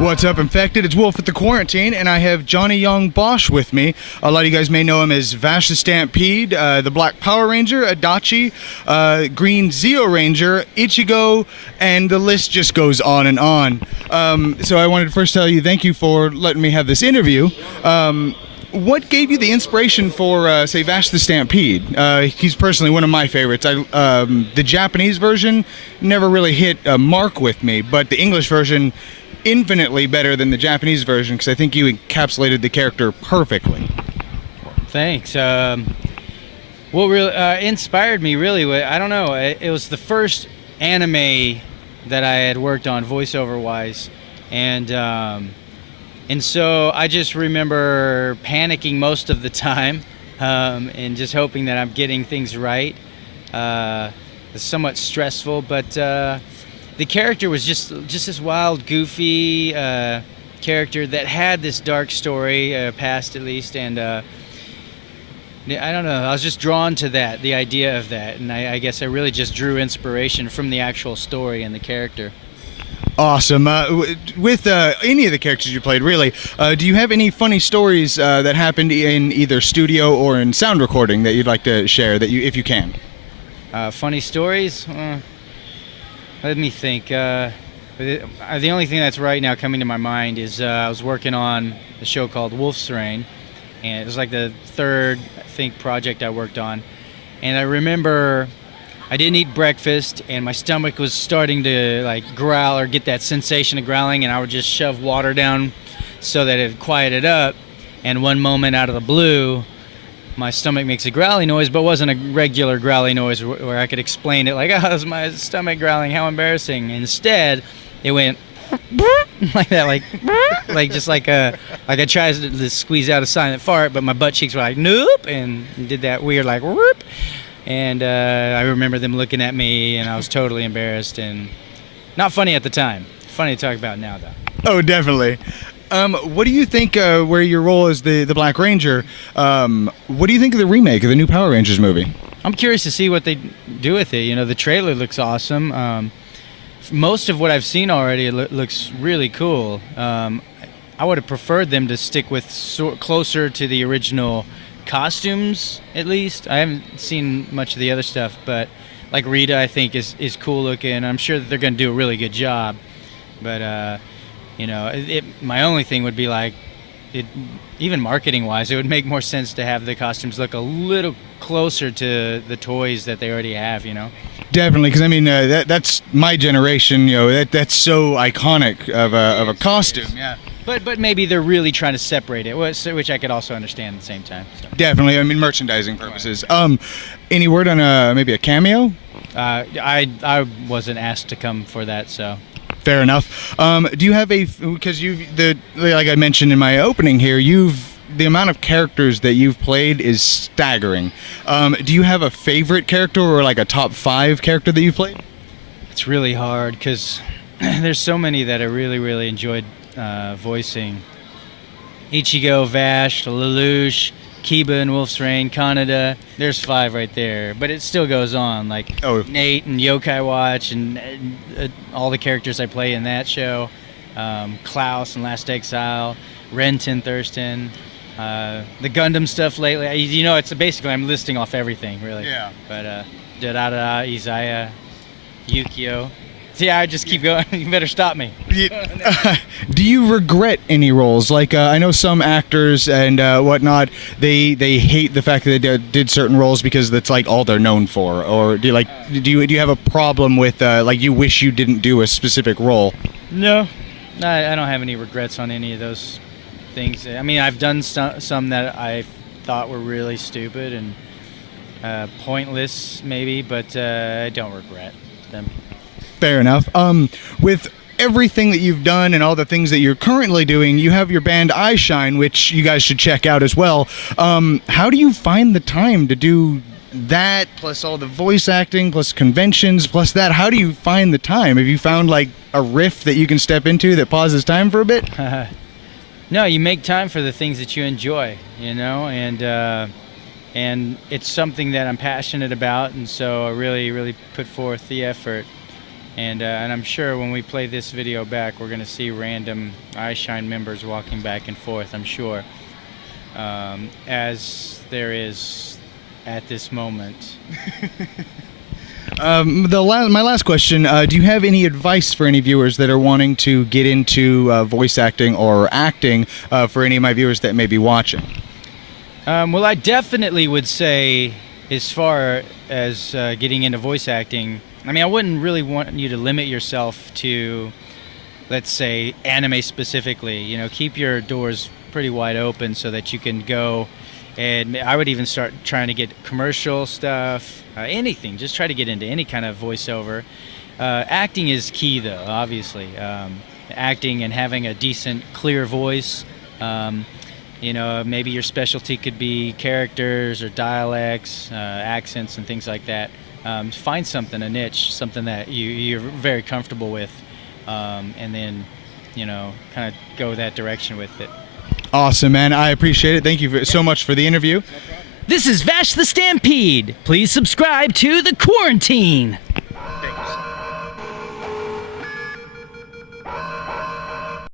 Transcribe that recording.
What's up, Infected? It's Wolf at the Quarantine, and I have Johnny Yong Bosch with me. A lot of you guys may know him as Vash the Stampede, the Black Power Ranger, Adachi, Green Zeo Ranger, Ichigo, and the list just goes on and on. So I wanted to first tell you thank you for letting me have this interview. What gave you the inspiration for, say, Vash the Stampede? He's personally one of my favorites. The Japanese version never really hit a mark with me, but the English version infinitely better than the Japanese version because I think you encapsulated the character perfectly. Thanks. What really inspired me, really, I don't know, it was the first anime that I had worked on voiceover-wise, and so I just remember panicking most of the time and just hoping that I'm getting things right. It's somewhat stressful, but the character was just this wild, goofy character that had this dark story, past at least, and I don't know, I was just drawn to that, the idea of that, and I guess I really just drew inspiration from the actual story and the character. Awesome. With any of the characters you played, really, do you have any funny stories that happened in either studio or in sound recording that you'd like to share, if you can? Funny stories? Let me think. The only thing that's right now coming to my mind is I was working on a show called Wolf's Rain, and it was like the third, I think, project I worked on. And I remember I didn't eat breakfast, and my stomach was starting to like growl or get that sensation of growling, and I would just shove water down so that it quieted up. And one moment out of the blue, my stomach makes a growly noise, but wasn't a regular growly noise where I could explain it like, oh, that's my stomach growling, how embarrassing. Instead, it went like that, like just like I tried to squeeze out a silent fart, but my butt cheeks were like, nope, and did that weird like, whoop. And I remember them looking at me, and I was totally embarrassed and not funny at the time. Funny to talk about now, though. Oh, definitely. What do you think, where your role as the Black Ranger, what do you think of the remake of the new Power Rangers movie? I'm curious to see what they do with it. You know, the trailer looks awesome. Most of what I've seen already looks really cool. I would have preferred them to stick with closer to the original costumes, at least. I haven't seen much of the other stuff, but like Rita, I think, is cool looking. I'm sure that they're going to do a really good job. But, you know, my only thing would be like, even marketing-wise, it would make more sense to have the costumes look a little closer to the toys that they already have, you know? Definitely, because I mean, that's my generation, you know, that's so iconic of a costume. Yeah. But maybe they're really trying to separate it, which I could also understand at the same time. So. Definitely, I mean, merchandising purposes. Any word on maybe a cameo? I wasn't asked to come for that, so... Fair enough. Do you have because like I mentioned in my opening here, the amount of characters that you've played is staggering. Do you have a favorite character or like a top 5 character that you've played? It's really hard because there's so many that I really, really enjoyed voicing. Ichigo, Vash, Lelouch, Kiba in Wolf's Rain, Kaneda. There's 5 right there, but it still goes on. Like Nate and Yokai Watch and all the characters I play in that show. Klaus and Last Exile, Renton, Thurston, the Gundam stuff lately. You know, it's basically I'm listing off everything really. Yeah. But Dadada, Izaya, Yukio. Yeah, I just keep going. You better stop me. Do you regret any roles? Like I know some actors and whatnot, they hate the fact that they did certain roles because that's like all they're known for. Or do you have a problem with like you wish you didn't do a specific role? No, I don't have any regrets on any of those things. I mean, I've done some that I thought were really stupid and pointless, maybe, but I don't regret them. Fair enough. With everything that you've done and all the things that you're currently doing, you have your band iShine, which you guys should check out as well. How do you find the time to do that, plus all the voice acting, plus conventions, plus that? How do you find the time? Have you found like a riff that you can step into that pauses time for a bit? No, you make time for the things that you enjoy, you know, and it's something that I'm passionate about, and so I really, really put forth the effort. And I'm sure when we play this video back, we're going to see random iShine members walking back and forth, I'm sure, as there is at this moment. My last question, do you have any advice for any viewers that are wanting to get into voice acting or acting, for any of my viewers that may be watching? Well, I definitely would say, as far as getting into voice acting, I mean, I wouldn't really want you to limit yourself to, let's say, anime specifically. You know, keep your doors pretty wide open so that you can go, and I would even start trying to get commercial stuff, anything. Just try to get into any kind of voiceover. Acting is key, though, obviously. Acting and having a decent, clear voice. You know, maybe your specialty could be characters or dialects, accents and things like that. Find something, a niche, something that you're very comfortable with, and then, you know, kind of go that direction with it. Awesome, man. I appreciate it. Thank you so much for the interview. This is Vash the Stampede. Please subscribe to The Quarantine.